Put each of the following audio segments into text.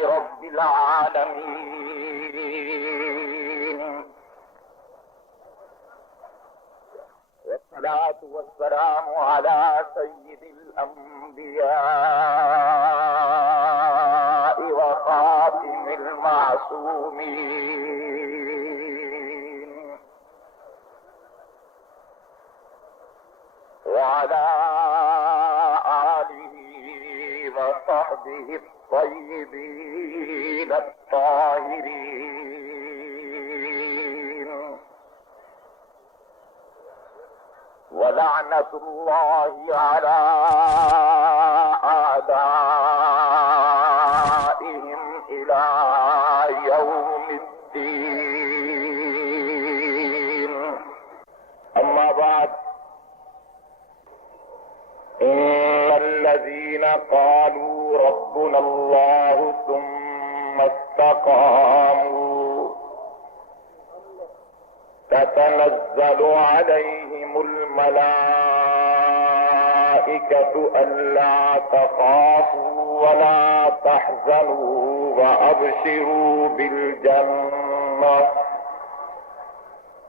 رب العالمين، والصلاة والسلام على سيد الأنبياء وخاتم المعصومين، وعلى آله وصحبه الطيبين الطاهرين، ولعنة الله على أعدائهم إلى يوم الدين. أما بعد، إن الذين قالوا ربنا الله ثم استقاموا تتنزل عليهم الملائكة ألا تخافوا ولا تحزنوا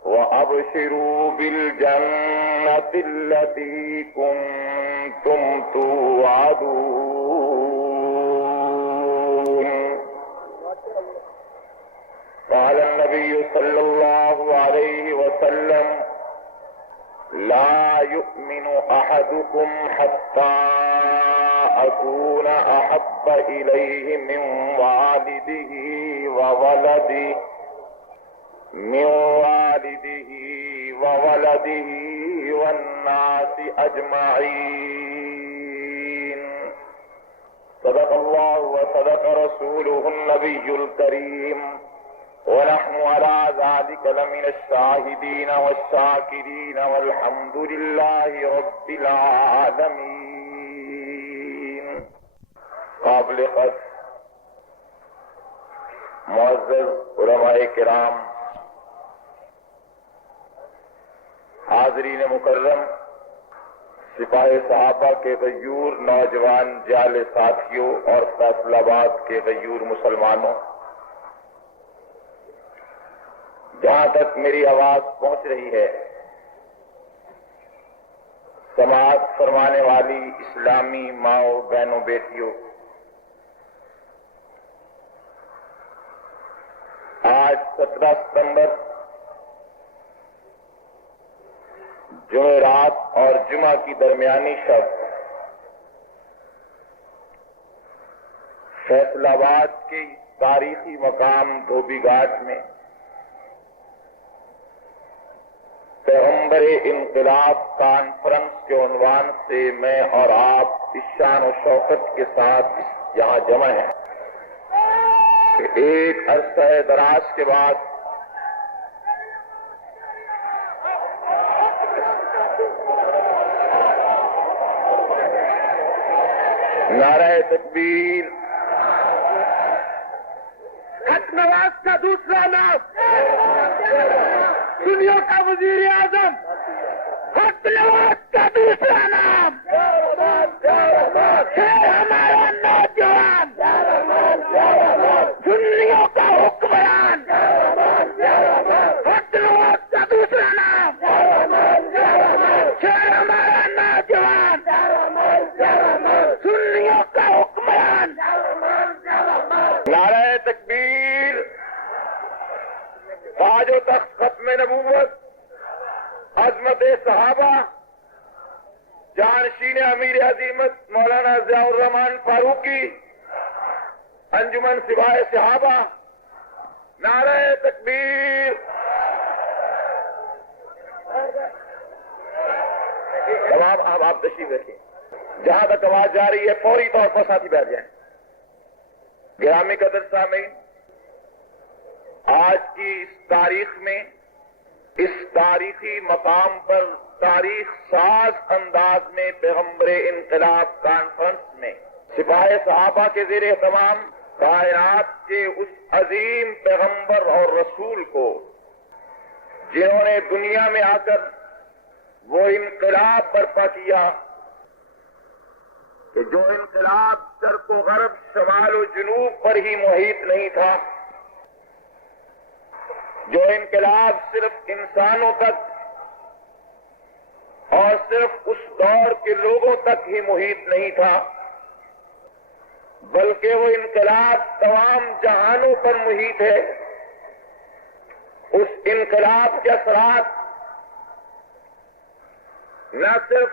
وأبشروا بالجنة التي كنتم توعدون. قال النبي صلى الله عليه وسلم: لا يؤمن أحدكم حتى أكون أحب إليه من وولده والناس أجمعين. صدق الله وصدق رسوله النبي الكريم، ونحن على ذلك لمن الشاهدين والشاكرين، والحمد لله رب العالمين. قابل قدر معزز علماء کرام، حاضرین مکرم، سپاہ صحابہ کے غیور نوجوان جال ساتھیوں اور فیصلہ آباد کے غیور مسلمانوں، جہاں تک میری آواز پہنچ رہی ہے، سماعت فرمانے والی اسلامی ماؤں بہنوں بیٹیوں، آج 17 ستمبر جمعرات اور جمعہ کی درمیانی شب فیصلہ آباد کے تاریخی مقام دھوبی گھاٹ میں پہمبر انقلاب کانفرنس کے عنوان سے میں اور آپ اس شان و شوکت کے ساتھ یہاں جمع ہیں کہ ایک عرصہ دراز کے بعد نعرہ تکبیر، حق نواز کا دوسرا نام، دنیا کا وزیر اعظم، حق نواز کا دوسرا نام، ہمارا نوجوان، دنیا کا حکمران، حق نواز کا دوسرا نام، ہمارا نوجوان، دنیا کا حکمران. نعرہ تکبیر، تاج و تخت ختم نبوت، عظمت صحابہ، جانشین امیر عظیمت مولانا ضیاء الرحمان فاروقی، انجمن سپاہ صحابہ، نعرہ تکبیر. اب آپ تشریف رکھیں، جہاں تک آواز جا رہی ہے فوری طور پر ساتھی بیٹھ جائیں. گرامی قدر سامعین، آج کی اس تاریخ میں، اس تاریخی مقام پر تاریخ ساز انداز میں پیغمبر انقلاب کانفرنس میں سپاہ صحابہ کے زیر اہتمام کائنات کے اس عظیم پیغمبر اور رسول کو، جنہوں نے دنیا میں آ کر وہ انقلاب برپا کیا کہ جو انقلاب شرق و غرب شمال و جنوب پر ہی محیط نہیں تھا، جو انقلاب صرف انسانوں تک اور صرف اس دور کے لوگوں تک ہی محیط نہیں تھا، بلکہ وہ انقلاب تمام جہانوں پر محیط ہے۔ اس انقلاب کے اثرات نہ صرف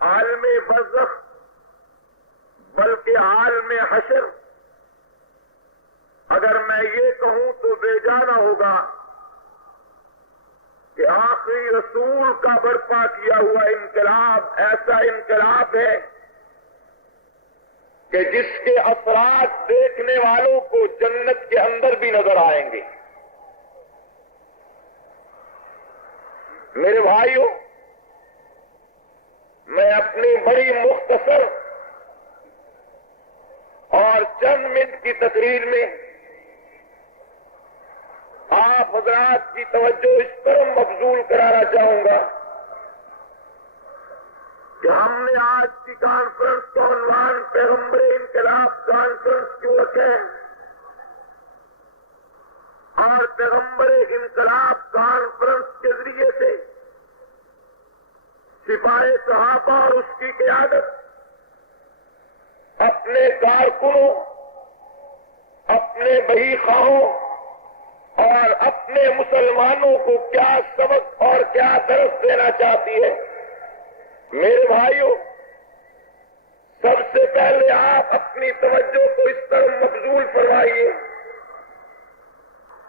عالم برزخ بلکہ عالم حشر، اگر میں یہ کہوں تو بے جانا ہوگا کہ آخری رسول کا برپا کیا ہوا انقلاب ایسا انقلاب ہے کہ جس کے اثرات دیکھنے والوں کو جنت کے اندر بھی نظر آئیں گے۔ میرے بھائیوں، میں اپنی بڑی مختصر اور چند منٹ کی تقریر میں آپ حضرات کی توجہ اس طرح مبذول کرانا چاہوں گا کہ ہم نے آج کی کانفرنس کا عنوان پیغمبر انقلاب کانفرنس کیوں رکھے اور پیغمبر انقلاب کانفرنس کے ذریعے سے سپاہ صحابہ اور اس کی قیادت اپنے کارکنوں، اپنے بہی خواہوں اور اپنے مسلمانوں کو کیا سبق اور کیا درس دینا چاہتی ہے۔ میرے بھائیوں، سب سے پہلے آپ اپنی توجہ کو اس طرح مبذول فرمائیے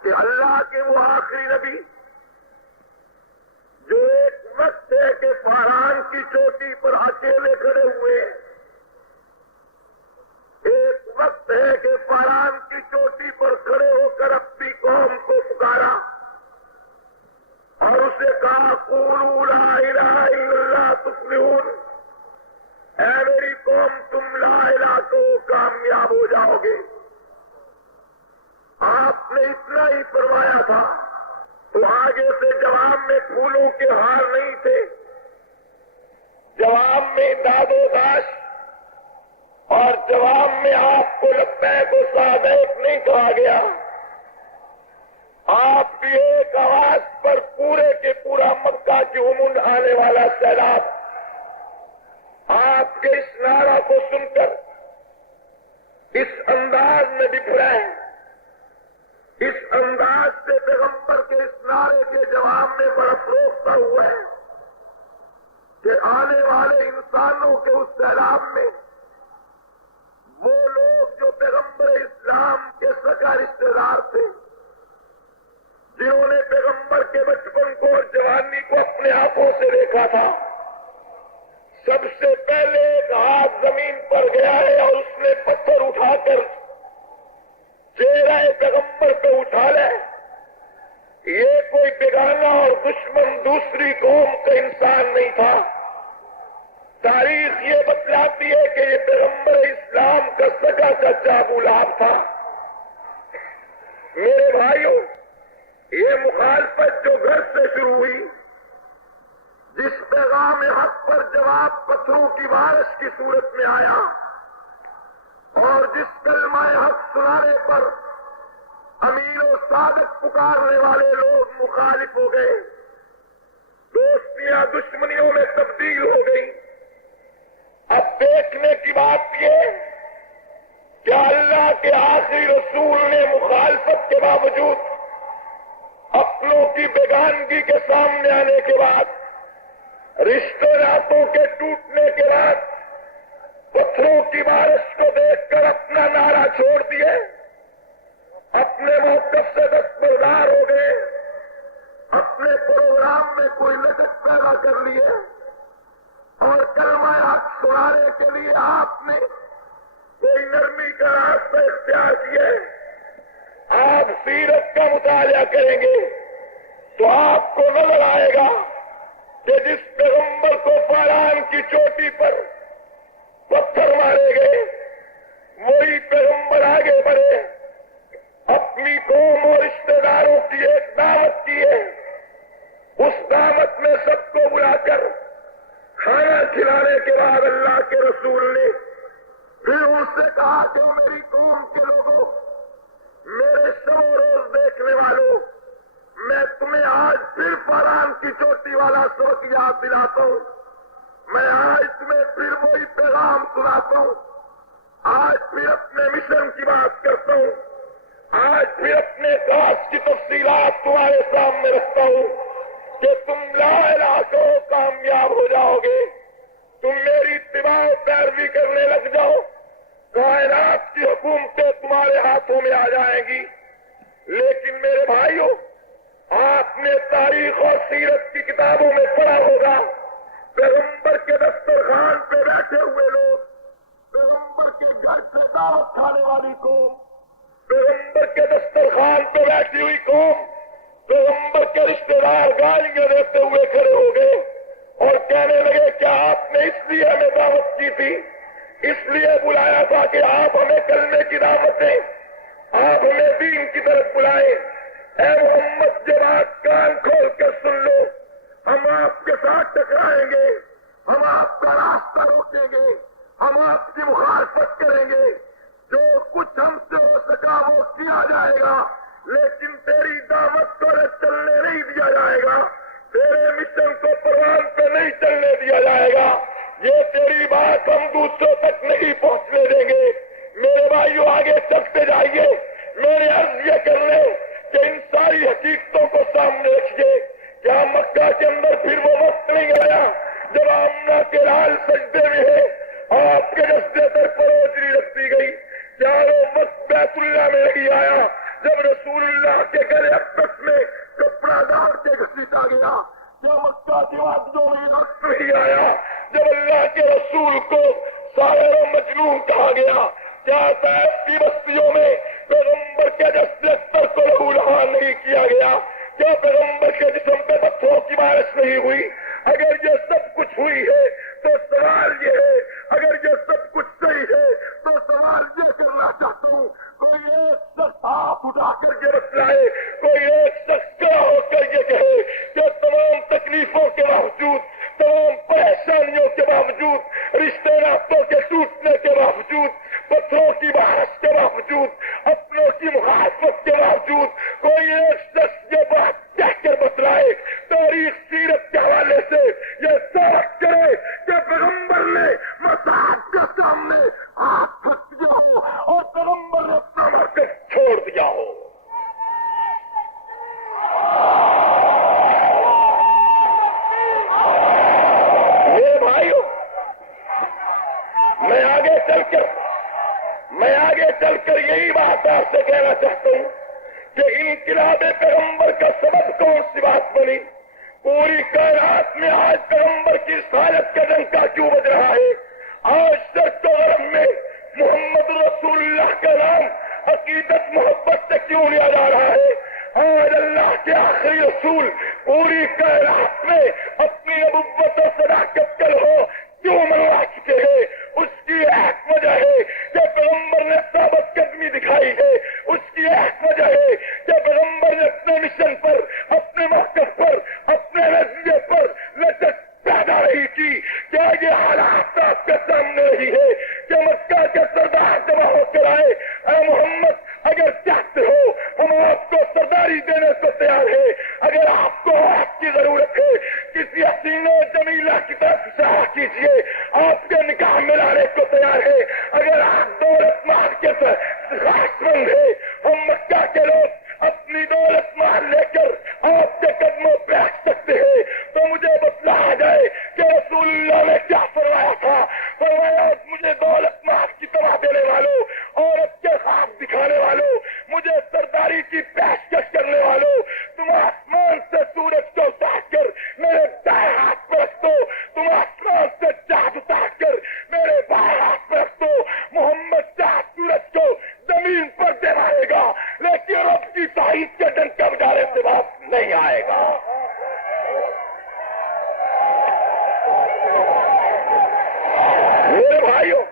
کہ اللہ کے وہ آخری نبی جو ایک وقت ہے کہ فاران کی چوٹی پر اکیلے کھڑے ہوئے، ایک وقت ہے کہ فاران کی چوٹی پر کھڑے ہو کر اپنی قوم کو پکارا اور اسے کہا قولوا لا الہ الا اللہ تفلحون، اے میری قوم تم لا الہ کو کامیاب ہو جاؤ گے۔ آپ نے اتنا ہی فرمایا تھا تو آگے سے جواب میں پھولوں کے ہار نہیں تھے، جواب میں داد و داش اور جواب میں آپ کو لبیک و سعدیک نہیں کہا گیا۔ آپ کی ایک آواز پر پورے کے پورا مکہ کی عموم آنے والا سیلاب آپ کے اس نعرہ کو سن کر اس انداز میں بکھرا ہے، اس انداز سے پیغمبر کے اس نعرے کے جواب میں برفروختہ ہوا ہے کہ آنے والے انسانوں کے اس سیلاب میں وہ لوگ جو پیغمبر اسلام کے سگا رشتے دار تھے، جنہوں نے پیغمبر کے بچپن کو اور جوانی کو اپنے آنکھوں سے دیکھا تھا، سب سے پہلے ایک ہاتھ زمین پر گیا ہے اور اس نے پتھر اٹھا کر چہرہ پیغمبر پہ اٹھا لے۔ یہ کوئی بیگانہ اور دشمن دوسری قوم کا انسان نہیں تھا، تاریخ یہ بتلاتی ہے کہ یہ پیغمبر اسلام کا سگا چچا گولاب تھا۔ میرے بھائیوں، یہ مخالفت جو گھر سے شروع ہوئی، جس پیغام حق پر جواب پتھروں کی بارش کی صورت میں آیا اور جس کلمہ حق سنانے پر امین و صادق پکارنے والے لوگ مخالف ہو گئے، دوستیاں دشمنیوں میں تبدیل ہو گئی۔ اب دیکھنے کی بات یہ کہ اللہ کے آخری رسول نے مخالفت کے باوجود اپنوں کی بیگانگی کے سامنے آنے کے بعد رشتے ناطوں کے ٹوٹنے کے بعد پتھروں کی بارش کو دیکھ کر اپنا نعرہ چھوڑ دیے، اپنے موقف سے دستبردار ہو گئے، اپنے پروگرام میں کوئی لچک پیدا کر لیے اور کلمہ حق سنانے کے لیے آپ نے کوئی نرمی کا راستہ اختیار کیا۔ آپ سیرت کا مطالعہ کریں گے تو آپ کو نظر آئے گا کہ جس پیغمبر کو فاران کی چوٹی پر پتھر مارے گئے، وہی پیغمبر آگے بڑھے، اپنی قوم اور رشتے داروں کی ایک دعوت کی ہے، اس دعوت میں سب کو بلا کر کھانا کھلانے کے بعد اللہ کے رسول نے پھر ان سے کہا کہ میری قوم کے لوگوں، میرے شب و روز دیکھنے والوں، میں تمہیں آج پھر فاران کی چوٹی والا سبق یاد دلاتا ہوں، میں آج تمہیں پھر وہی پیغام سناتا ہوں، آج پھر اپنے مشن کی بات کرتا ہوں، آج پھر اپنے کاج کی تفصیلات تمہارے سامنے رکھتا ہوں کہ تم لا الہ کہو کامیاب ہو جاؤ گے، تم میری اتباع و پیروی کرنے لگ جاؤ، کائنات کی حکومتیں تمہارے ہاتھوں میں آ جائیں گی۔ لیکن میرے بھائیوں، آپ نے تاریخ اور سیرت کی کتابوں میں پڑھا ہوگا، پیغمبر کے دسترخوان پہ بیٹھے ہوئے لوگ، پیغمبر کے گھر سے دعوت کھانے والی قوم، پیغمبر کے دسترخوان پہ بیٹھی ہوئی قوم، پیغمبر کے رشتے دار گالیاں دیتے ہوئے کھڑے ہو گئے اور کہنے لگے کہ آپ نے اس لیے ہمیں دعوت کی تھی، اس لیے بلایا تھا کہ آپ ہمیں کلمے کی دعوت دیں، آپ ہمیں دین کی طرف بلائیں۔ اے محمد، یہ بات کان کھول کر سن لو، ہم آپ کے ساتھ ٹکرائیں گے، ہم آپ کا راستہ روکیں گے، ہم آپ کی مخالفت کریں گے، جو کچھ ہم سے ہو سکا وہ کیا جائے گا، لیکن تیری دعوت کو چلنے نہیں دیا جائے گا، تیرے مشن کو پروان پہ نہیں چلنے دیا جائے گا، یہ تیری بات ہم دوسروں تک نہیں پہنچنے دیں گے۔ میرے بھائیو، آگے چلتے جائیے، میرے عرض یہ کر لیں کہ ان ساری حقیقتوں کو سامنے رکھیے۔ کیا مکہ کے اندر پھر وہ وقت نہیں آیا جب آمنہ کے لال سجدے میں ہے، آپ کے جسدے پر پروجری رکھتی گئی؟ کیا وہ وقت بیت اللہ میں نہیں آیا جب رسول اللہ کے گلے اقدس میں کپڑا ڈال کے گھسیٹا گیا؟ کیا مکہ کے وادیوں میں وقت نہیں آیا جب اللہ کے رسول کو شاعر و مجنون کہا گیا؟ کیا طائف کی بستیوں میں پیغمبر کے جسد اکثر کو لہو لہان نہیں کیا گیا؟ کیا پیغمبر کے جسم پہ پتھروں کی بارش نہیں ہوئی؟ اگر یہ سب کچھ ہوئی ہے تو سوال یہ ہے، اگر یہ سب کچھ صحیح ہے تو سوال یہ کرنا چاہتا ہوں، کوئی ایک شخص ہاتھ اٹھا کر یہ بتلائے، کوئی ایک شخص کھڑا ہو کر یہ کہے کہ تمام تکلیفوں کے باوجود، تمام پریشانیوں کے باوجود، رشتے ناطوں کے ٹوٹنے کے باوجود، پتھروں کی بارش کے باوجود، اپنوں کی مخالفت کے باوجود، کوئی ایک شخص یہ بات کہہ کر بتلائے، تاریخ سیرت کے حوالے سے یہ ثابت کرے کہ پیغمبر نے مصاحب کے سامنے ہاتھ رکھ دیا ہو اور پیغمبر نے اپنا مرکز چھوڑ دیا ہو۔ میرے بھائیوں، میں آگے چل کر یہی بات آپ سے کہنا چاہتا ہوں کہ انقلاب پیغمبر کا سبب کون سی بات بنی؟ پوری کائنات میں آج پیغمبر کی رسالت کا ڈنکا کیوں بج رہا ہے؟ آج شرک و غرب میں محمد رسول اللہ کا نام عقیدت محبت سے کیوں لیا جا رہا ہے؟ آج اللہ کے آخری رسول پوری کائنات میں اپنی نبوت و صداقت کا لوہا کیوں منوا چکے ہیں؟ اس کی ایک وجہ ہے کہ پیغمبر نے ثابت قدمی دکھائی ہے، اس کی ایک وجہ ہے کہ پیغمبر نے اپنے مشن پر، اپنے موقف پر، اپنے نظریے پر لچک پیدا نہیں کی۔ کیا یہ حالات آپ کے سامنے نہیں ہے کہ مکہ کے سردار جمع ہو کر آئے؟ اے محمد، اگر چاہتے ہو ہم آپ کو سرداری دینے کو تیار ہے، اگر آپ کو آپ کی ضرورت ہے کسی حسین و جمیلہ کی طرف اشارہ کیجیے، آپ کے نکاح میں لانے کو تیار ہے، اگر آپ دولت مال کے خاص مند ہے، ہم مکہ کے لوگ اپنی دولت مال لے کر آپ کے قدموں پہ آ سکتے ہیں، تو مجھے بتلایا جائے کہ رسول اللہ نے کیا فرمایا تھا؟ فرمایا مجھے دولت مال کی طرح دینے والوں، عورت کے خواب دکھانے والوں، مجھے سرداری کی پیشکش کرنے والوں، تم آسمان سے سورج کو اتار کر میرے دائیں ہاتھ پر رکھ دو، تم آسمان سے چاند اتار کر میرے بائیں ہاتھ پر رکھ دو، محمد چاند سورج کو زمین پر دہرائے گا لیکن رب کی تائید کے ڈنکا بجانے سے واپس نہیں آئے گا۔ میرے بھائیوں،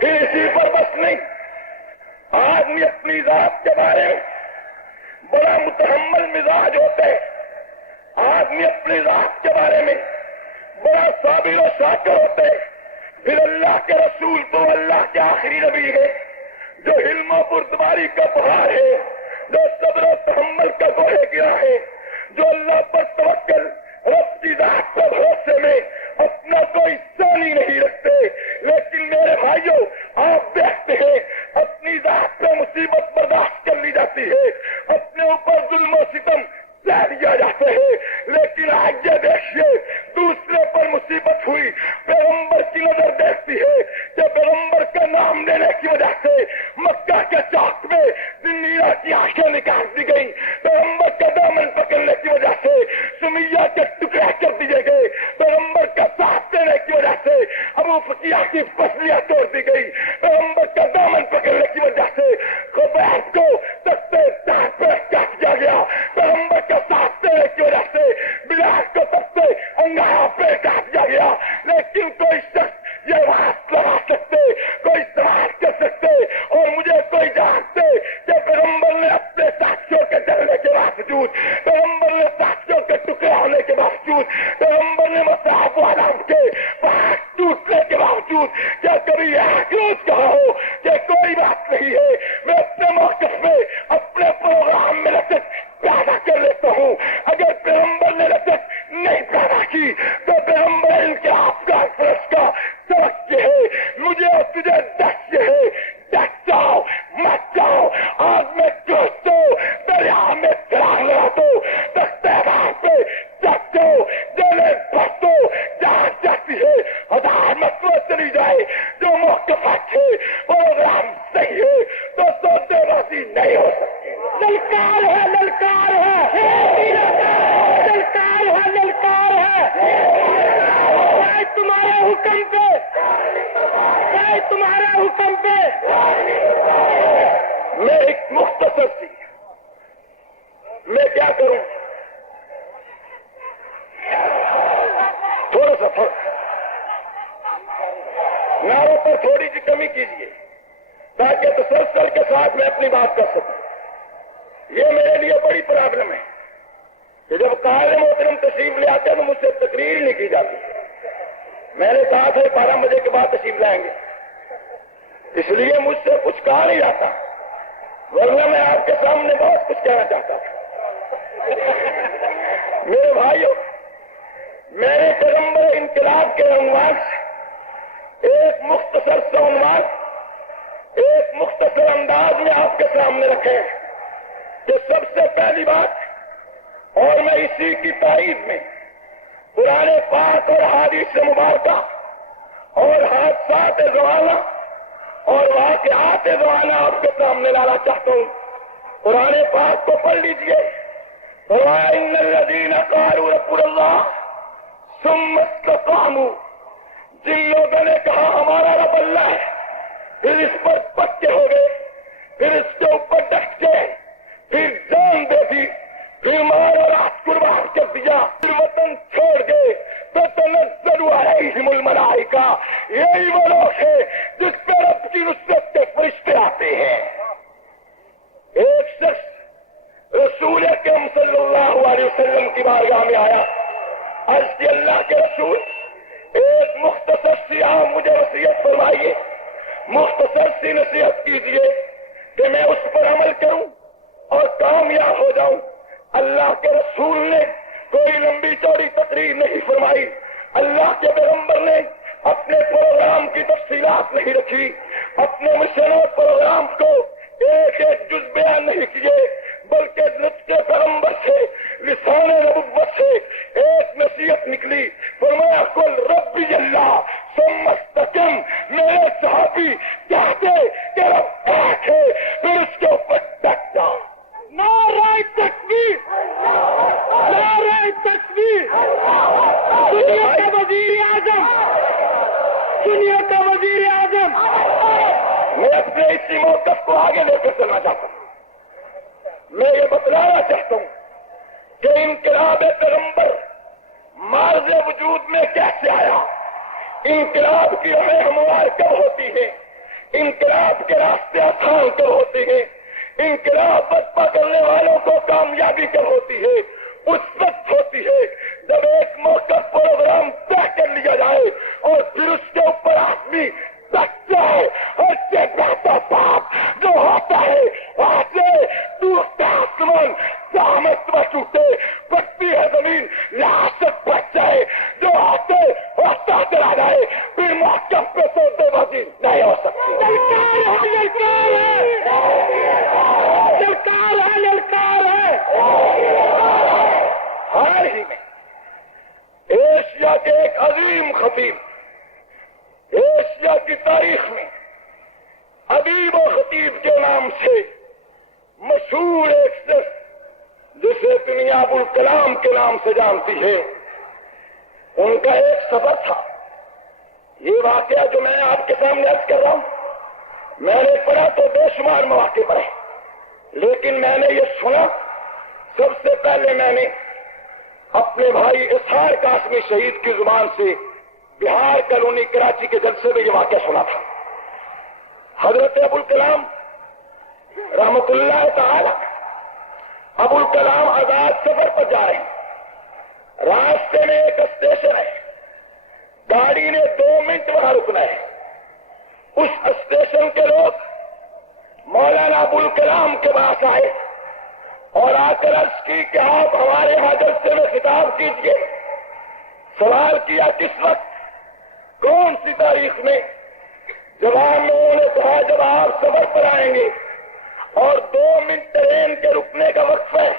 پھر اسی پر بس نہیں، آدمی اپنی ذات کے بارے میں بڑا متحمل مزاج ہوتا ہے، آدمی اپنی ذات کے بارے میں بڑا صابر و شاکر ہوتا ہے، کے رسول تو اللہ کے آخری نبی ہے، جو حلم و بردباری کا بہار ہے، جو صبر و تحمل کا گوہے گیا ہے، جو اللہ پر توکل رب کی ذات پر بھروسے میں اپنا کوئی ثانی نہیں رکھتے. لیکن میرے بھائیوں، آپ دیکھتے ہیں اپنی ذات پہ مصیبت برداشت کر لی جاتی ہے، اپنے اوپر ظلم و ستم سہ لیا جاتا ہے، لیکن آج یہ دیکھیے دوسرے پر مصیبت ہوئی، پیغمبر کی نظر دیکھتی ہے کہ پیغمبر کا نام لینے کی وجہ سے مکہ کے چوک میں زنیرہ کی آنکھیں نکال دی گئی، پیغمبر کا دامن پکڑنے کی وجہ سے سمیہ کے ٹکڑے کر دیے گئے، پیغمبر کا ساتھ دینے کی وجہ سے ابوبکر کی پسلیاں توڑ دی گئی، پیغمبر کا دامن پکڑنے کی وجہ سے خبیث کو تختے تار پہ کاٹ دیا گیا، پیغمبر کا ساتھ دینے کی وجہ سے بلال کو تختے انگاروں پہ کاٹ دیا گیا. لیکن کوئی شخص یہ بات لگا سکتے، کوئی سوال کر سکتے اور مجھے کوئی جانتے کہ پیغمبر نے اپنے ساتھیوں کے ڈرنے کے باوجود، پیغمبر نے ساتھیوں کے ٹکڑے ہونے کے باوجود، پیغمبر نے مصاحب والام کے پاس ٹوٹنے کے باوجود کیا کبھی ایک روز کہا ہو کہ کوئی بات نہیں ہے، میں اپنے موقف میں اپنے پروگرام میں لچک پیدا کر لیتا ہوں. اگر پیغمبر نے لچک نہیں پیدا کی تو پیغمبر انقلاب کانفرنس کا سبق یہ ہے، مجھے اور تجھے دس یہ ہے، ڈٹ جاؤ مت جاؤ، آگ میں کود دو، دریا میں چھلانگ لگا دو، تختے بار پہ چک دو، جلے بھر دو، جہاں جاتی ہے 1000 مرتبہ چلی جائے، جو موقف ہے پروگرام صحیح ہے تو سودے بازی نہیں ہو سکتی. للکار ہے، للکار ہے، للکار ہے، للکار ہے، تمہارے حکم پہ، تمہارے حکم پہ. میں ایک مختصر سی، میں کیا کروں، تھوڑا سا نعروں پر تھوڑی سی کمی کیجیے تاکہ تسلسل کے ساتھ میں اپنی بات کر سکوں. یہ میرے لیے بڑی پرابلم ہے کہ جب قائد محترم تشریف لے آتے ہیں تو مجھ سے تقریر نہیں کی جاتی. میں نے کہا تھا 12 بجے کے بعد تشریف لائیں گے، اس لیے مجھ سے کچھ کہا نہیں جاتا، ورنہ میں آپ کے سامنے بہت کچھ کہنا چاہتا تھا. میرے بھائیوں، میرے پیغمبر انقلاب کے عنوان سے ایک مختصر سا عنوان ایک مختصر انداز میں آپ کے سامنے رکھے کہ سب سے پہلی بات، اور میں اسی کی تائید میں قرآن پاک اور حدیث مبارکہ اور حادثات زمانہ اور واقعات زمانہ آپ کے سامنے لانا چاہتا ہوں. قرآن پاک کو پڑھ لیجئے. فرمایا ان الذین قالوا ربنا اللہ ثم استقاموا، جن لوگوں نے کہا ہمارا رب اللہ ہے، پھر اس پر پکے ہو گئے، پھر اس کے اوپر ڈٹ گئے، پھر جان دے دی، پھر مال اور رات قربان کر دیا، پھر وطن چھوڑ گئے، تو تنزل علیہم الملائکہ، یہی وہ لوگ ہے جس پہ رب کی نصرت کے فرشتے آتے ہیں. ایک شخص رسول اکرم صلی اللہ علیہ وسلم کی بارگاہ میں آیا، عرض کی اللہ کے رسول ایک مختصر سی آپ مجھے وصیت فرمائیے، مختصر سی نصیحت کیجیے کہ میں اس پر عمل کروں اور کامیاب ہو جاؤں. اللہ کے رسول نے کوئی لمبی چوڑی تقریر نہیں فرمائی، اللہ کے پیغمبر نے اپنے پروگرام کی تفصیلات نہیں رکھی، اپنے مشن اور پروگرام کو ایک ایک جز بیان نہیں کیے، بلکہ نطق پیغمبر سے، لسان نبوت سے ایک نصیحت نکلی. فرمایا قل ربی اللہ ثم استقم. میرے صحابی چاہتے کہ رب ایک ہے، پھر اس کے اوپر ڈٹ جاؤ. نعرہ تکبیر، نعرہ تکبیر. دنیا کا وزیر اعظم، دنیا کا وزیر اعظم. میں اپنے اسی موقف کو آگے لے کر چلنا چاہتا ہوں. میں یہ بتلانا چاہتا ہوں کہ انقلاب پیغمبر مارز وجود میں کیسے آیا، انقلاب کی ہمیں ہموار کب ہوتی ہے، انقلاب کے راستے آسان کب ہوتے ہیں، انقلاب برپا کرنے والوں کو کامیابی کب ہوتی ہے. اس وقت ہوتی ہے جب ایک موقع پروگرام طے کر لیا جائے اور پھر اس کے اوپر آدمی کے ایک عظیم خطیب ایشیا کی تاریخ میں ادیب و خطیب کے نام سے مشہور ایک شخص جسے دنیا ابوالکلام کے نام سے جانتی ہے، ان کا ایک سفر تھا۔ یہ واقعہ جو میں آپ کے سامنے عرض کر رہا ہوں، میں نے پڑھا تو بے شمار مواقع پر ہے، لیکن میں نے یہ سنا، سب سے پہلے میں نے اپنے بھائی اسحاق قاسمی شہید کی زبان سے بہار کالونی کراچی کے جلسے میں یہ واقعہ سنا تھا۔ حضرت ابوالکلام رحمت اللہ تعالی ابوالکلام آزاد سفر پر جا رہے ہیں، راستے میں ایک اسٹیشن ہے، گاڑی نے 2 منٹ وہاں رکنا ہے۔ اس اسٹیشن کے لوگ مولانا ابوالکلام کے پاس آئے اور آ کر عرض کی کہ آپ ہمارے یہاں جلسے میں خطاب کیجیے۔ سوال کیا کس وقت، کون سی تاریخ میں؟ جواب میں انہوں نے کہا جب آپ سفر پر آئیں گے اور 2 منٹ ٹرین کے رکنے کا وقفہ ہے،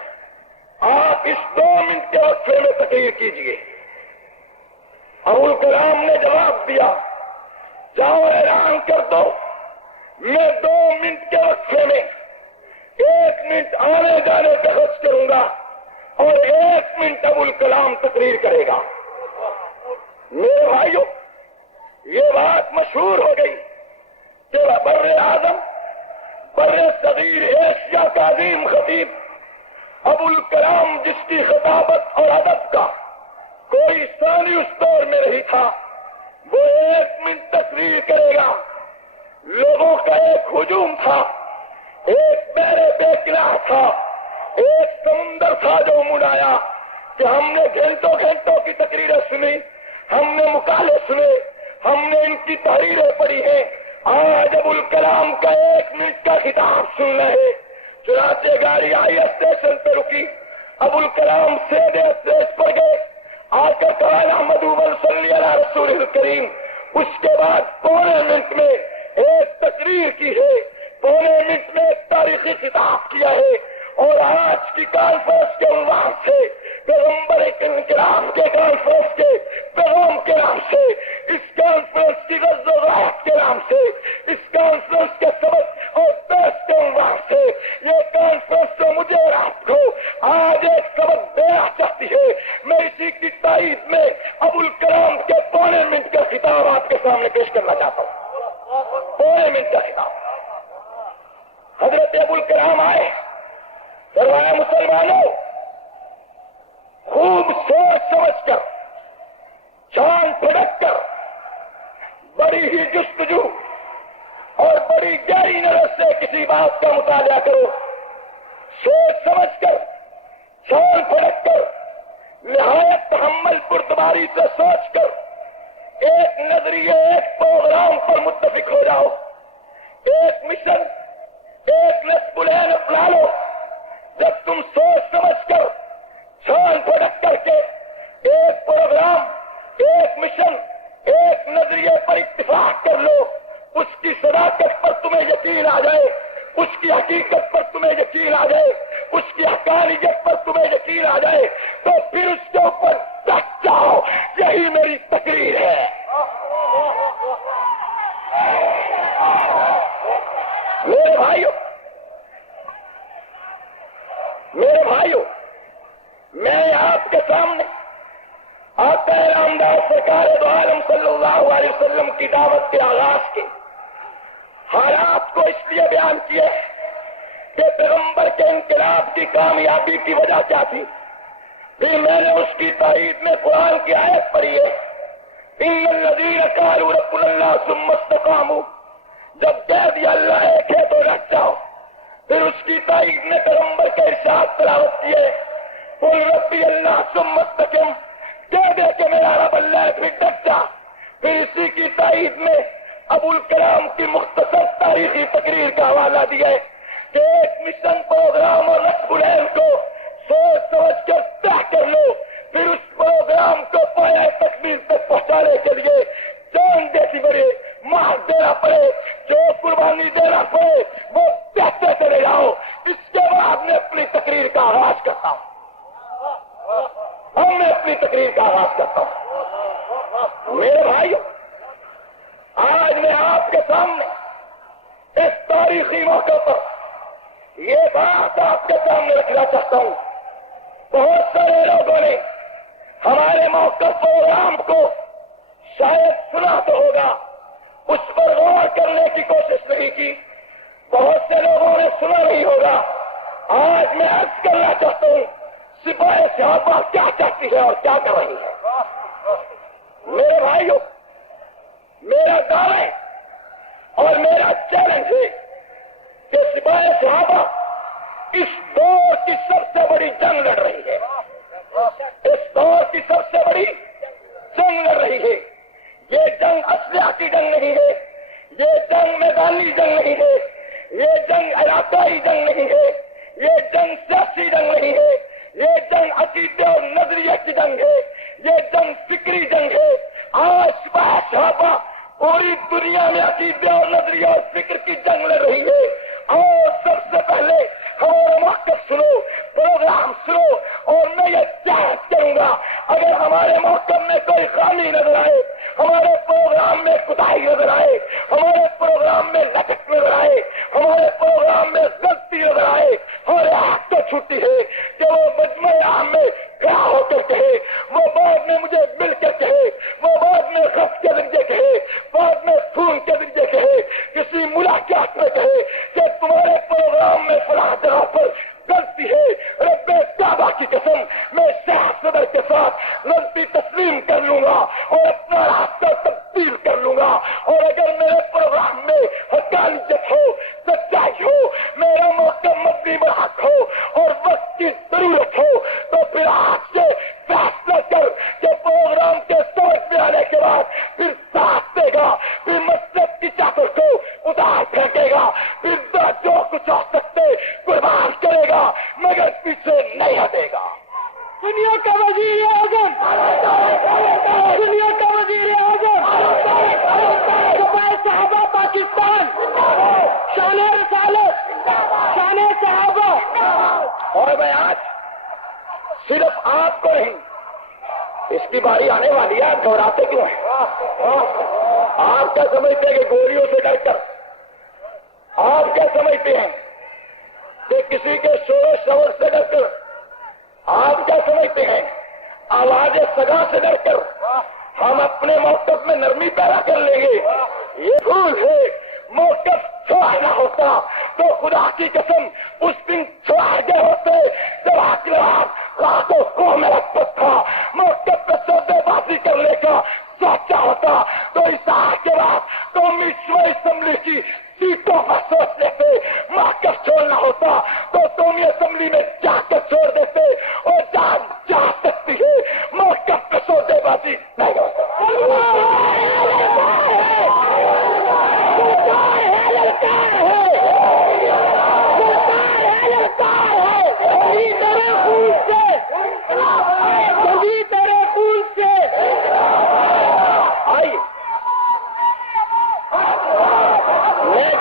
آپ اس 2 منٹ کے وقفے میں تقریر کیجیے۔ ابوالکلام نے جواب دیا، جاؤ اعلان کر دو، میں 2 منٹ کے وقفے میں 1 منٹ آنے جانے پہ خرچ کروں گا اور 1 منٹ ابوالکلام تقریر کرے گا۔ میرے بھائیو، یہ بات مشہور ہو گئی کہ بر اعظم بر صغیر ایشیا کا عظیم خطیب ابوالکلام، جس کی خطابت اور ادب کا کوئی ثانی اس دور میں نہیں تھا، وہ 1 منٹ تقریر کرے گا۔ لوگوں کا ایک ہجوم تھا، ایک بحر بے کنار تھا، ایک سمندر تھا جو منایا کہ ہم نے گھنٹوں گھنٹوں کی تقریریں سنی، ہم نے مقالے سنے، ہم نے ان کی تحریریں پڑھی ہیں، آج ابوالکلام کا 1 منٹ کا خطاب سن رہے۔ چنانچہ گاڑی آئی، اسٹیشن پہ رکی، ابوالکلام سیدھے اسٹیج پر گئے، آ کر کہا نحمدہ ونصلی علی رسول الکریم۔ اس کے بعد 1.25 منٹ میں ایک تقریر کی ہے، 1.25 منٹ میں ایک تاریخی خطاب کیا ہے، اور آج کی کانفرنس کے عنوان سے، پیغمبر انقلاب کے کانفرنس کے پیغام کے نام سے، اس کانفرنس کی غزو و غارت کے نام سے، اس کانفرنس کے سبق اور درس کے عنوان سے، یہ کانفرنس تو مجھے اور آپ کو آج ایک سبق دینا چاہتی ہے۔ میں اسی کی تائید میں ابوالکلام کے 1.25 منٹ کا خطاب آپ کے سامنے پیش کرنا چاہتا ہوں۔ 1.25 منٹ کا خطاب۔ حضرت ابوالکلام آئے، فرمایا مسلمانوں، خوب سوچ سمجھ کر، چھان پھڑک کر، بڑی ہی جستجو اور بڑی گہری نظر سے کسی بات کا مطالعہ کرو، سوچ سمجھ کر، چھان پھڑک کر، نہایت تحمل بردباری سے سوچ کر ایک نظریے، ایک پروگرام پر متفق ہو جاؤ، ایک مشن، ایک نصب العین اپنا لو۔ جب تم سوچ سمجھ کر، چھان پھڑک کر کے ایک پروگرام، ایک مشن، ایک نظریے پر اتفاق کر لو، اس کی صداقت پر تمہیں یقین آ جائے، اس کی حقیقت پر تمہیں یقین آ جائے، اس کی حقانیت پر تمہیں یقین آ جائے، تو پھر اس کے اوپر ڈٹ جاؤ۔ یہی میری تقریر ہے۔ میرے بھائیوں، میں آپ کے سامنے آقا نامدار سرکار دو عالم صلی اللہ علیہ وسلم کی دعوت کے آغاز کے حالات کو اس لیے بیان کیے کہ پیغمبر کے انقلاب کی کامیابی کی وجہ کیا تھی۔ پھر میں نے اس کی تائید میں قرآن کی آیت پڑھی ہے، ان الذین قالوا ربنا اللہ ثم استقاموا، جب کہہ دیا اللہ ایک ہے تو رٹ جاؤ۔ پھر اس کی تائید میں پیغمبر کا ارشاد تلاوت کیے، قل ربی اللہ ثم استقم، کہہ دے کہ میرا رب اللہ ہے پھر ڈٹ جا۔ پھر اسی کی تائید میں ابوالکلام کی مختصر تاریخی تقریر کا حوالہ دیا ہے کہ ایک مشن، پروگرام اور نصب العین کو سوچ سمجھ کر طے کر لو، پھر اس پروگرام کو پایہ تکمیل تک پہنچانے کے لیے جان دیتی پڑے، مال دینا پڑے، جو قربانی دینا پڑے وہ دیتے چلے جاؤ۔ اس کے بعد میں اپنی تقریر کا آغاز کرتا ہوں، میں اپنی تقریر کا آغاز کرتا ہوں۔ موقع پر یہ بات آپ کے سامنے رکھنا چاہتا ہوں. بہت سارے لوگوں نے ہمارے موقف پروگرام کو شاید سنا تو ہوگا، اس پر غور کرنے کی کوشش نہیں کی. بہت سے لوگوں نے سنا نہیں ہوگا. آج میں عرض کرنا چاہتا ہوں سپاہ صحابہ کیا چاہتی ہے اور کیا کر رہی ہے. میرے بھائیوں، میرا دعویٰ ہے اور میرا چیلنج ہے کہ سپاہ صحابہ اس دور کی سب سے بڑی جنگ لڑ رہی ہے. اس دور کی سب سے بڑی جنگ لڑ رہی ہے. یہ جنگ اسلحہ کی جنگ نہیں ہے، یہ جنگ میدانی جنگ نہیں ہے، یہ جنگ علاقائی جنگ نہیں ہے، یہ جنگ سیاسی جنگ نہیں ہے، یہ جنگ عقیدے اور نظریے کی جنگ ہے، یہ جنگ فکری جنگ ہے. آج سپاہ صحابہ پوری دنیا میں عقیدے اور نظریے اور فکر کی جنگ لڑ رہی ہے. اور سب سے پہلے ہمارا موقف سنو، پروگرام سنو، اور میں یہ چیلنج کروں گا اگر ہمارے موقف میں کوئی خامی نظر آئے، ہمارے پروگرام میں کوتاہی نظر آئے، ہمارے پروگرام میں لچک نظر آئے، ہمارے پروگرام میں غلطی نظر آئے، ہمارے ہاتھ تو چھوٹی ہے کہ وہ مجمع عام میں کھڑا ہو کر کہے، وہ بعد میں مجھے مل کر کہے، وہ بعد میں خط کے ذریعے کہے، بعد میں فون کے ذریعے کہے، کسی ملاقات میں کہے کہ تمہارے پروگرام میں فلاں جگہ پر غلطی ہے. رب کعبہ کی قسم میں شیخ صدر کے ساتھ غلطی تسلیم کر لوں گا اور اپنا راستہ تبدیل کر لوں گا. اور اگر میرے پروگرام میں حقانیت ہو، سچائی ہو، میرا موقع مبنی بر حق ہو اور وقت کی ضرورت ہو تو پھر آج سے فیصلہ کر کہ پروگرام کے سمجھ میں آنے کے بعد پھر ساتھ دے گا، پھر مطلب کی چادر کو اتار پھینکے گا، پھر جو کچھ ہو سکتے قربان کرے گا مگر پیچھے نہیں ہٹے گا. دنیا کا وزیر اعظم، دنیا کا وزیر اعظم، سپاہ صحابہ پاکستان، شان رسالت، شان صحابہ. اور میں آج صرف آپ کو نہیں، اس کی باری آنے والی ہے. آپ گھبراتے کیوں ہیں؟ آپ کیا سمجھتے ہیں کہ گولیوں سے ڈر کر، آپ کیا سمجھتے ہیں کہ کسی کے شور و شور سے ڈر کر، آپ کیا سمجھتے ہیں آواز سگا سے ڈر کر ہم اپنے موقف میں نرمی پیدا کر لیں گے؟ یہ بھول ہے. موقف چھوڑنا ہوتا تو خدا کی قسم اس دن چھوڑ گئے ہوتے جب آپ راتوں کو میں رکھتا تھا. موقف پہ سودے بازی کرنے کا سوچا ہوتا تو اس آج کے بعد قومی اسمبلی کی سیٹوں پر سوچ لیتے. موقف چھوڑنا ہوتا تو قومی اسمبلی میں جا کر چھوڑ دیتے اور جان جا سکتی ہے. موقف پہ سودے بازی نہیں ہوتا.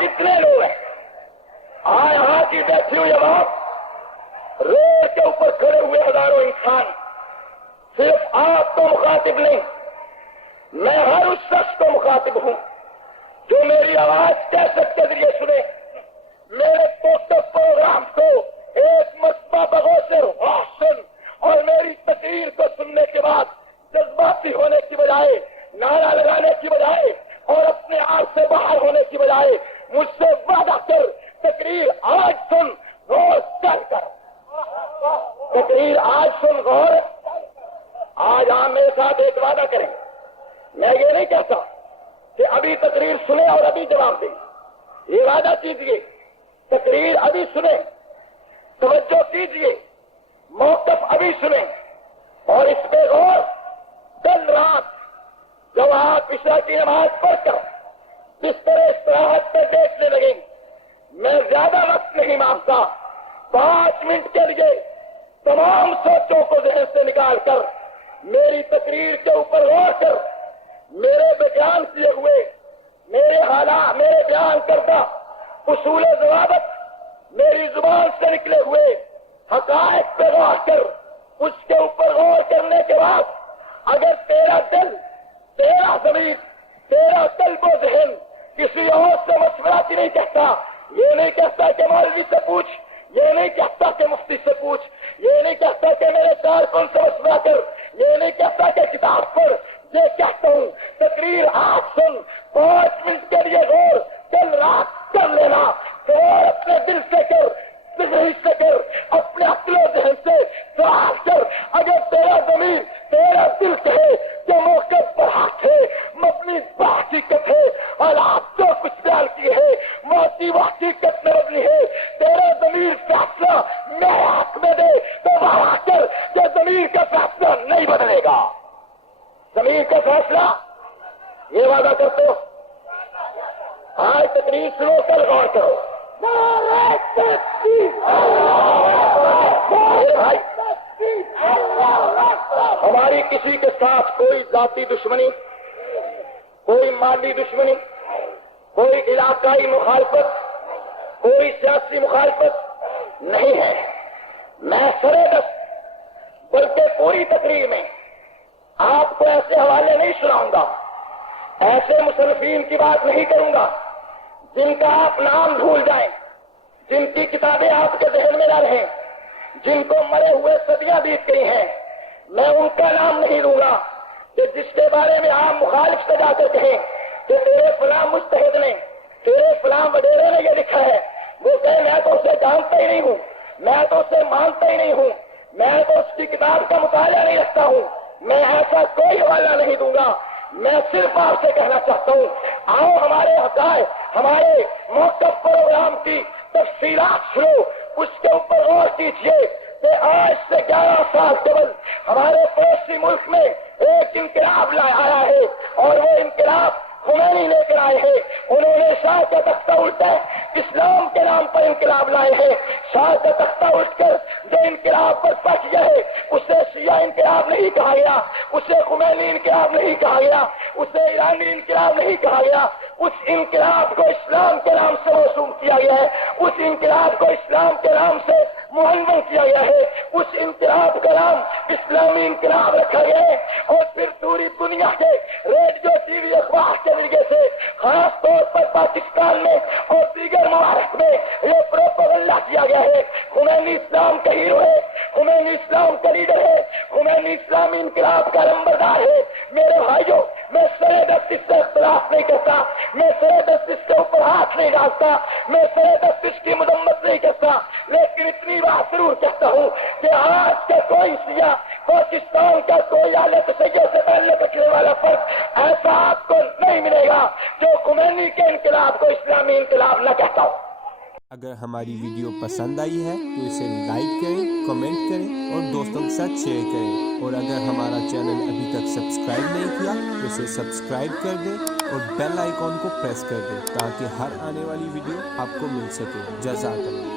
جتنے لوگ ہیں آج یہاں کی بیٹھی ہوئی عوام، روڈ کے اوپر کھڑے ہوئے ہزاروں انسان، صرف آپ کو مخاطب نہیں، میں ہر اس شخص کو مخاطب ہوں جو میری آواز کیسٹ کے ذریعے سنے، میرے پروگرام کو ایک مرتبہ بغور حسن اور میری تقریر کو سننے کے بعد جذباتی ہونے کی بجائے، نعرہ لگانے کی بجائے اور اپنے آپ سے باہر ہونے کی بجائے مجھ سے وعدہ کر تقریر آج سن غور چل کر، تقریر آج سن غور. آج آپ میرے ساتھ ایک وعدہ کریں. میں یہ نہیں کہتا کہ ابھی تقریر سنیں اور ابھی جواب دیں. یہ وعدہ کیجیے تقریر ابھی سنیں، توجہ کیجیے، موقف ابھی سنیں اور اس پہ غور. کل رات جب آپ عشاء کی نماز پڑھ کر جس طرح استراحت پہ دیکھنے لگیں، میں زیادہ وقت نہیں مانگتا، 5 منٹ کے لیے تمام سوچوں کو ذہن سے نکال کر میری تقریر کے اوپر غور کر میرے بیان کیے ہوئے، میرے حالات، میرے بیان کردہ اصول ضوابط، میری زبان سے نکلے ہوئے حقائق پہ غور کر اس کے اوپر غور کرنے کے بعد اگر تیرا دل، تیرا ضمیر، تیرا قلب و ذہن کسی اور سے مشورہ کی نہیں کہتا یہ نہیں کہتا کہ مولوی سے پوچھ، یہ نہیں کہتا کہ مفتی سے پوچھ، یہ نہیں کہتا کہ میرے کارکن سے مشورہ کر، یہ نہیں کہتا کہ کتاب پڑھ، یہ کہتا ہوں تقریر آج سن، 5 منٹ کے لیے غور کل رات کر لینا، غور اپنے دل سے کر، ذہن سے کر، اپنے عقل و ذہن سے سوال کر، اگر تیرا ضمیر تیرا دل کہے کہ موقع پر حق ہے، مبنی حقیقت ہے اور آپ جو کچھ بیان کی ہے موتی و حقیقت میں مبنی ہے، تیرا ضمیر فیصلہ میں حق میں دے تو وہاں کر کہ ضمیر کا فیصلہ نہیں بدلے گا، ضمیر کا فیصلہ یہ وعدہ کرتے ہو؟ آج تقریر سنو کر غور کرو۔ بھائی ہماری کسی کے ساتھ کوئی ذاتی دشمنی، کوئی مالی دشمنی، کوئی علاقائی مخالفت، کوئی سیاسی مخالفت نہیں ہے۔ میں سرے دست بلکہ پوری تقریر میں آپ کو ایسے حوالے نہیں سناؤں گا، ایسے مصنفین کی بات نہیں کروں گا جن کا آپ نام بھول جائیں، جن کی کتابیں آپ کے ذہن میں نہ رہیں، جن کو مرے ہوئے صدیاں بیت گئی ہیں، میں ان کا نام نہیں لوں گا کہ جس کے بارے میں آپ مخالف سے جا کر کہیں کہ تیرے فلاں مجتہد نے، تیرے فلاں وڈیرے نے یہ لکھا ہے، وہ کہے میں تو اسے جانتا ہی نہیں ہوں، میں تو اسے مانتا ہی نہیں ہوں، میں تو اس کی کتاب کا مطالعہ نہیں رکھتا ہوں، میں ایسا کوئی حوالہ نہیں دوں گا۔ میں صرف آپ سے کہنا چاہتا ہوں، آؤ ہمارے حقائق، ہمارے موقف پروگرام کی تفصیلات سنو، اس کے اوپر غور کیجیے کہ آج سے 11 سال قبل ہمارے پڑوسی ملک میں ایک انقلاب آیا ہے اور وہ انقلاب خمینی لے کر آئے ہیں، انہوں نے شاہ کا تختہ الٹا اسلام کے نام پر انقلاب لائے ہیں، شاہ کا تختہ الٹ کر جو انقلاب برپا کیا ہے اسے شیعہ انقلاب نہیں کہا گیا، اسے خمینی انقلاب نہیں کہا گیا، اسے ایرانی انقلاب نہیں کہا گیا، اس انقلاب کو اسلام کے نام سے موسوم کیا گیا ہے، اس انقلاب کو اسلام کے نام سے معنون کیا گیا ہے، اس انقلاب کا نام اسلامی انقلاب رکھا گیا ہے، اور پھر پوری دنیا کے ریڈیو ٹی وی اخبار کے ذریعے سے خاص طور پر پاکستان میں اور دیگر ممالک میں یہ پروپیگنڈا کیا گیا ہے، خمینی اسلام کا ہیرو ہے، خمینی اسلام کا لیڈر ہے، خمینی اسلامی انقلاب کا نمبردار ہے۔ میرے بھائیوں، میں سرے دست اس سے اختلاف نہیں کرتا، میں سرے دست اس کے اوپر ہاتھ نہیں ڈالتا، میں سرے دست اس کی مذمت نہیں کرتا، لیکن اتنی بات ضرور کہتا ہوں کہ آج کا کوئی سیاح پاکستان کا کوئی اعلی تشیع سے تعلق رکھنے والا فرد ایسا آپ کو نہیں ملے گا جو خمینی کے انقلاب کو اسلامی انقلاب نہ کہتا ہو۔ اگر ہماری ویڈیو پسند آئی ہے تو اسے لائک کریں، کمنٹ کریں اور دوستوں کے ساتھ شیئر کریں، اور اگر ہمارا چینل ابھی تک سبسکرائب نہیں کیا تو اسے سبسکرائب کر دیں اور بیل آئیکن کو پریس کر دیں تاکہ ہر آنے والی ویڈیو آپ کو مل سکے۔ جزاک اللہ۔